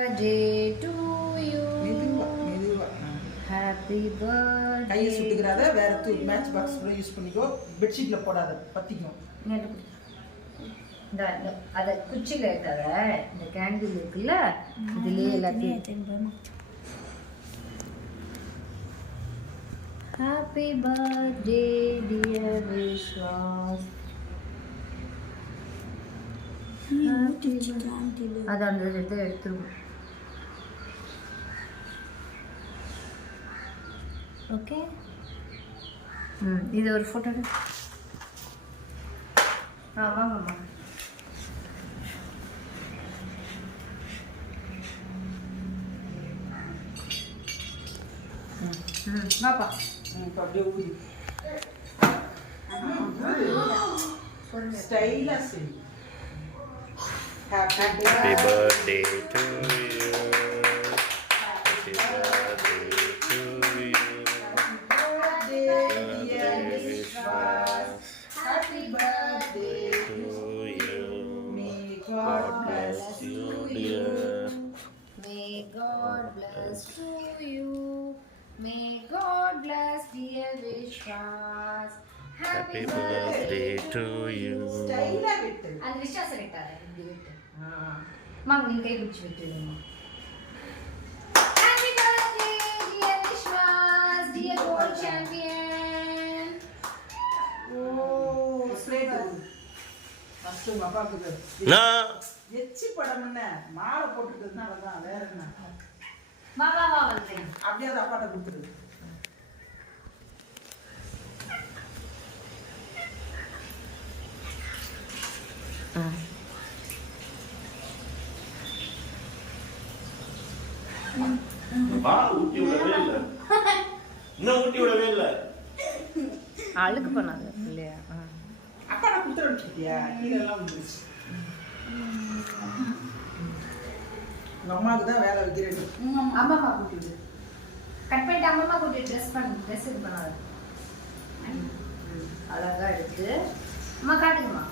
birthday to you. Happy birthday. கையை சுட்டுக்கிறாத, வேற match box கூட யூஸ் பண்ணிக்கோ. பெட்ஷீட்ல போடாத, பத்திக்கும். அத குச்சில இருக்காத இந்த கேண்டில் இருக்குல்ல, இதுலயே எல்லாத்தையும். Happy birthday dear Vishwas. அது அந்த இடத்துல எடுத்துருவோம். ஓகே, இது ஒரு ஃபோட்டோ. வாங்கம்மா. வாப்பா. அப்படியே ஊதி ஸ்டைலா செய். Happy birthday to you. Happy birthday to you. Happy birthday To you. May God bless you, dear. May God bless to you. May God bless dear Vishwas. Happy birthday to you. ஸ்டைலா விட்டு. அது விஸ்வாஸ் விட்டாரு, இப்படி விட்டு. மாமா நீங்க கை பிடிச்சு விட்டுருங்க. Happy birthday dear Vishwas, dear world champion. ஓ ஸ்லேட். ஃபர்ஸ்ட் பாப்பாக்கு நான் எச்சி படம் என்ன மாலை போட்டுட்டதுனால தான், வேற என்ன. வா வந்துங்க. அப்படியே அது அப்பாட்ட கொடுத்துரு. ஊட்டி விடவே இல்லை, இன்னும் ஊட்டி விடவே இல்லை. அழுக்கு பண்ணாத இல்லையா? அப்பாட்ட கொடுத்துருக்கியா? கீழே எல்லாம் வந்துருச்சு. உங்க அம்மாவுக்கு தான் வேலை வைக்கிறேன். அம்மா கூட்டிட்டு கட் பண்ணிட்டு அம்மா கூட்டிட்டு ட்ரெஸ் இது பண்ணாத. அழகா எடுத்து அம்மா காட்டுங்கம்மா.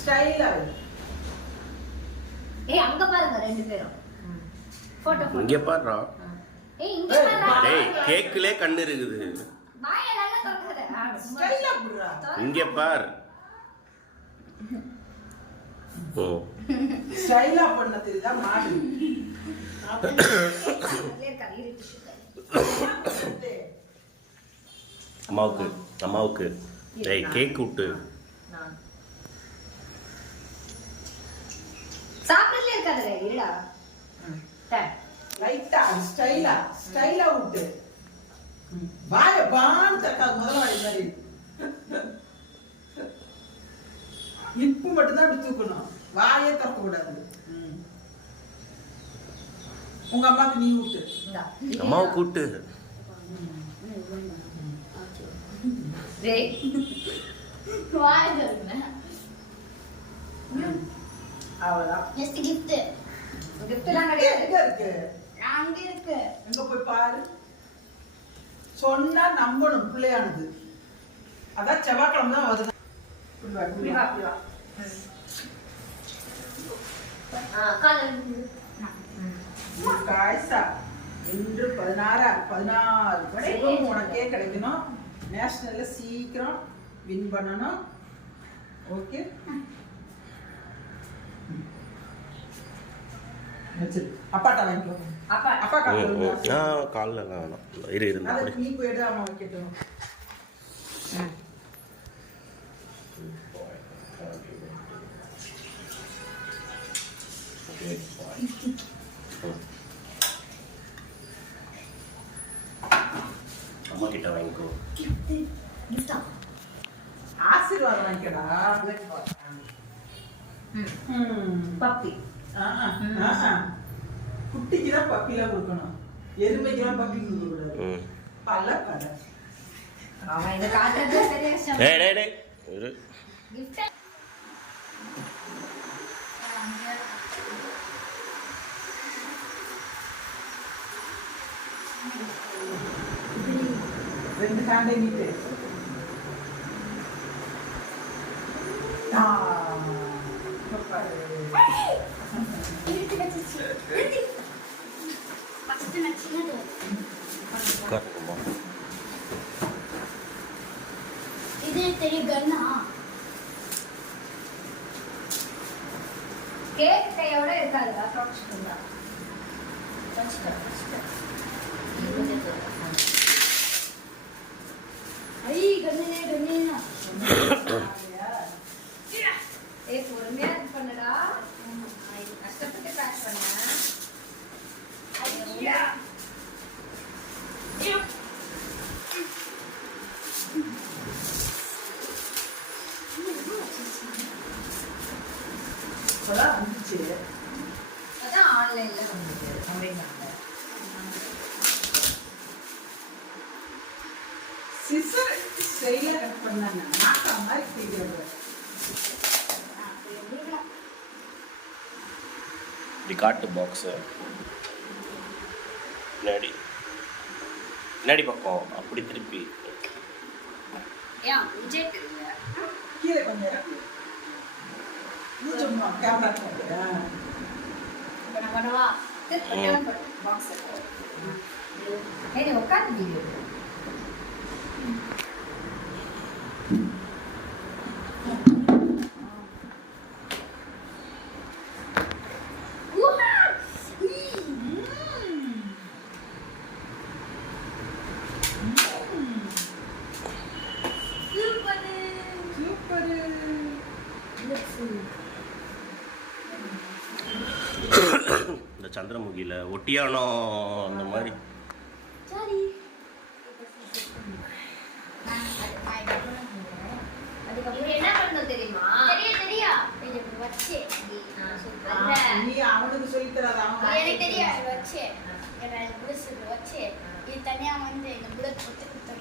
ஸ்டைலா ஏய் அங்க பாருங்க ரெண்டு பேரும் போட்டோ. இங்க பாருடா. ஏய் இங்க பாருடா. டேய் கேக்குலே கண்ணு இருக்குது. வாயை நல்லா திறக்காத. ஸ்டைலா புடுறா. இங்க பார். ஓ ஸ்டைலா பண்ண தெரியுதா மாடு. அம்மாவுக்கு டேய் கேக் விட்டு. சாப்பிடல இருக்காதே இல்லடா. லைட்டா ஸ்டைலா விட்டு. வாய பான் தக்கா முதல்ல வாய் மாதிரி. இப்பு மட்டும் தான் இப்படி தூக்கணும், வாயே திறக்க கூடாது. உங்க அம்மாக்கு நீ விட்டு. அம்மாவை கூட்டு. அவ்வளவுதான். Just gift. gift எல்லாம் கிடையாது. எங்க இருக்கு? அங்க இருக்கு. எங்க போய் பாரு. சொன்னா நம்பணும் பிள்ளையானது. அதான் செவ்வாய்க்கிழமை தான் வருது. இப்படி வா. காய்ஸா இன்று 16 சுகம் உனக்கே கிடைக்கணும். நேஷனல்ல சீக்கிரம் வின் பண்ணணும். ஓகே, அப்பாட்டா வாங்கிக்கோ. அப்பா காலில் வேணாம், இருந்தா நீ போயிடு, அம்மா வைக்கட்டும். அம்மா கிட்ட வாங்கிக்கோ. ஆசீர்வாதம் வாங்கிக்கடா. பப்பி. குட்டிக்குதான் பப்பிலாம் கொடுக்கணும், எருமைக்கெல்லாம் பப்பி கொடுக்க கூடாது. பல கடை அவன் இந்த காட்டுறது சரியா கஷ்டம். டேய் ஒரு gift. ரெண்டு ஹேண்டை நீட்டு. சூப்பர். கையோட இருக்காதுடா தொடச்சுட்டா ஐ கண்ணே ஏய் பொறுமையா இது பண்ணுடா கஷ்டப்பட்டு பேக் பண்ண ஐயா இப்பதான் வந்துச்சு. அதான் ஆன்லைன்ல வந்துச்சு அப்படின்னாங்க. சிசர் ஸ்டைலா கட் பண்ணாங்க. நாட்டா மாதிரி செய்யறது. இப்படி காட்டு பாக்ஸ் பின்னாடி பக்கம் அப்படி திருப்பி ஏன் விஜய் தெரியல கீழே கொஞ்சம் இறக்கு. நீ சும்மா கேமரா போடு. இப்ப நான் பண்ணவா திருப்பி பாக்ஸ் ஏய் உட்காந்து வீடியோ இந்த சந்திரமுகியில் ஒட்டியானோ அந்த மாதிரி அதுக்கப்புறம் என்ன பண்ணணும் தெரியுமா தெரியா இது வச்சு நீ அவனுக்கு சொல்லி தராத. அவன் எனக்கு தெரியாது வச்சு புதுசு வச்சு இது தனியா வந்து இந்த புல்லட் போட்டு கொடுத்துட்டு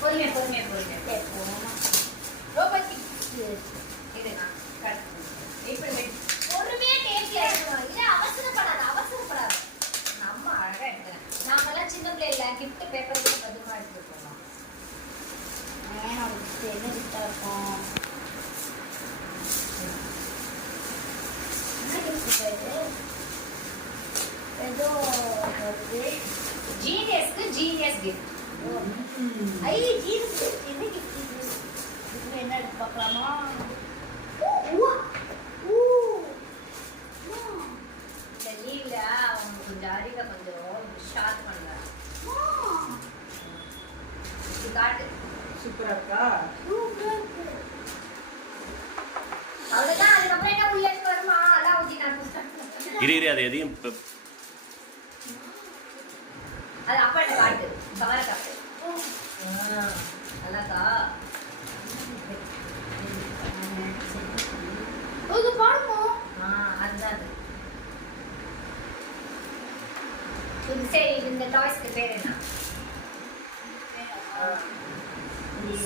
பொறுமையா போகணும் ரோபோட்டிக் இது நான் கட் இப்படி பொறுமையா டேஸ்ட் ஆயிடுவோம் இல்ல அவசரப்படாத நம்ம அழகா எடுக்கிறேன் நாமெல்லாம் சின்ன பிள்ளைல கிஃப்ட் பேப்பர் கூட பத்திரமா எடுத்துட்டு போனோம் என்ன கிஃப்டா இருக்கும் என்ன gift இது? ஏதோ ஜீனியஸ் கிஃப்ட் ஐ ஜீன்ஸ் என்ன கிஃப்ட் இது என்ன எடுத்து பார்க்கலாமா இந்த லீவ்ல அவங்க கொஞ்சம் அறிவை கொஞ்சம் ஷார்ட் பண்ணுறாங்க காட்டு சூப்பரா இருக்கா? அவ்வளவுதான் அதுக்கப்புறம் என்ன உள்ள இருந்து வருமா அதான் ஊத்தி நான் இரு அது எதையும் அது அப்பாட்ட காட்டு கவர காட்டு நல்லாக்கா இது பாருமா அதுதான் அது இது சரி இந்த டாய்ஸ்க்கு பேர் என்ன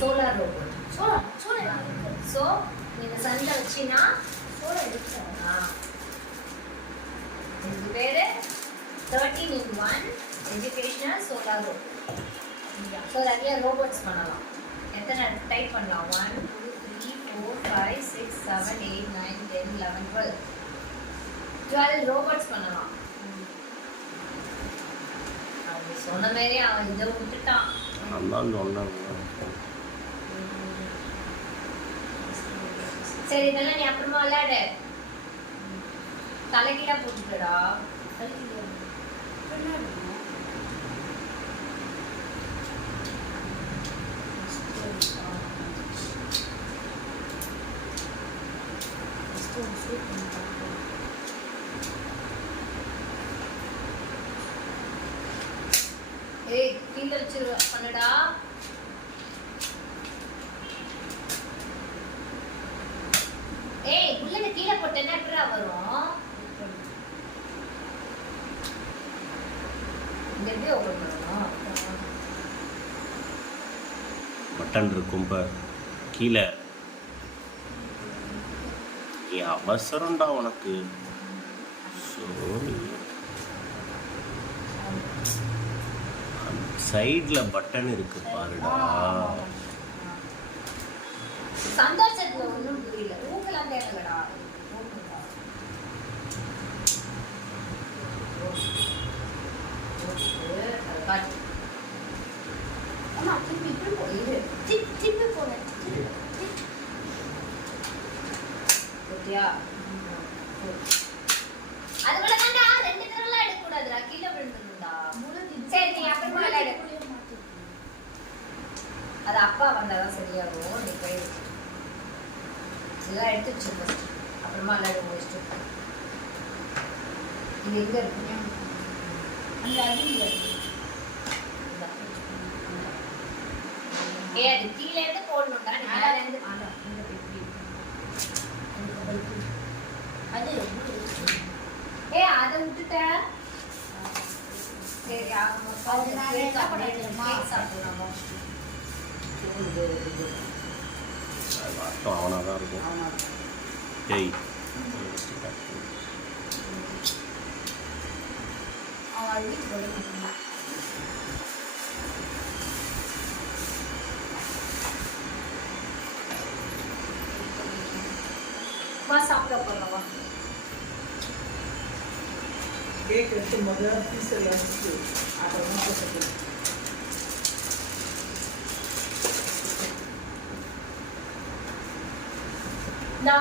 சோலார் ரோபோட் ஸோ நீங்க சண்டை வச்சினா சோலார் இதுக்கு பேரு 13-in-1 educational solar robot. So நிறைய ரோபோட்ஸ் பண்ணலாம். எத்தனை டைப் பண்ணலாம்? 1 2 3 4 5 6 7 8 9 10 11 12 ரோபோட்ஸ் பண்ணலாம். அப்படி சொன்ன மாதிரி அவன் இதை விட்டுட்டான். சரி இதெல்லாம் நீ அப்புறமா விளையாடு. தலைகீழா போட்டுக்கடா. ஏய் கீழே வச்சு பண்ணுடா. ஏய் புல்லனை கீழே போட்டேன்னா எப்படா வரும்? இந்த எப்படி ஓபன் பண்ணணும்? பட்டன் இருக்கும் இப்போ கீழே. அவசரம்டா உனக்கு. சைட்ல பட்டன் இருக்கு பாருடா. சந்தோஷத்துல ஒன்றும் புரியல. ஊக்கெல்லாம் தேவைடா. அம்மா திருப்பி இப்படி போயிடு திருப்பி போனேன் எடுத்துட்டியா அதுக்குள்ள தான்டா 2 கரெல்லாம் எடுக்க கூடாதுடா கீழே விழுந்துருந்தா சரி நீ அப்புறமா விளையாடு அது அப்பா வந்தாதான் சரியாகும் நீ போய் எல்லாம் எடுத்து வச்சு first. அப்புறமா விளையாடு முடிச்சுட்டு இது எங்க இருக்கு அந்த அடியில் ஏ அது கீழே இருந்து போடணும்டா நீ மேல இருந்து அது ஏ அதை விட்டுட்ட சரி ஆகும் அது நான் என்ன பண்ண தெரியுமா? சாப்பிடலாமா அர்த்தம் அவனாக தான் இருக்கும் டேய் அவன் வீட்டுக்கு போய் வா சாப்பிட போகலாம் வா கேக் எடுத்து முதல்ல பீஸில் வச்சுட்டு அப்புறமா போட்டுக்கலாம். இந்தா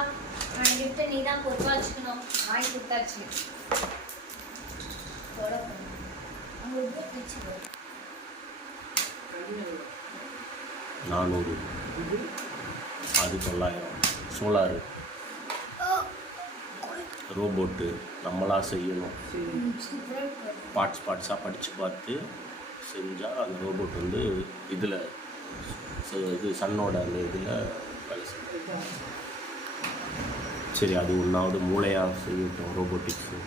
கிஃப்ட் நீ தான் பொறுப்பா வச்சுக்கணும் வாங்கி கொடுத்தாச்சு தொட பண்ணு அங்கே உள்ள பிடிச்சிக்கோ 400 அது 900 சோலாரு ரோபோட்டு நம்மளா செய்யணும் பார்ட்ஸாக படித்து பார்த்து செஞ்சால் அந்த ரோபோட் வந்து இதில் இது சன்னோட அந்த இதில் வேலை செய்யும் சரி அது ஒன்றாவது மூளையாக செய்யட்டும் ரோபோட்டிக்ஸு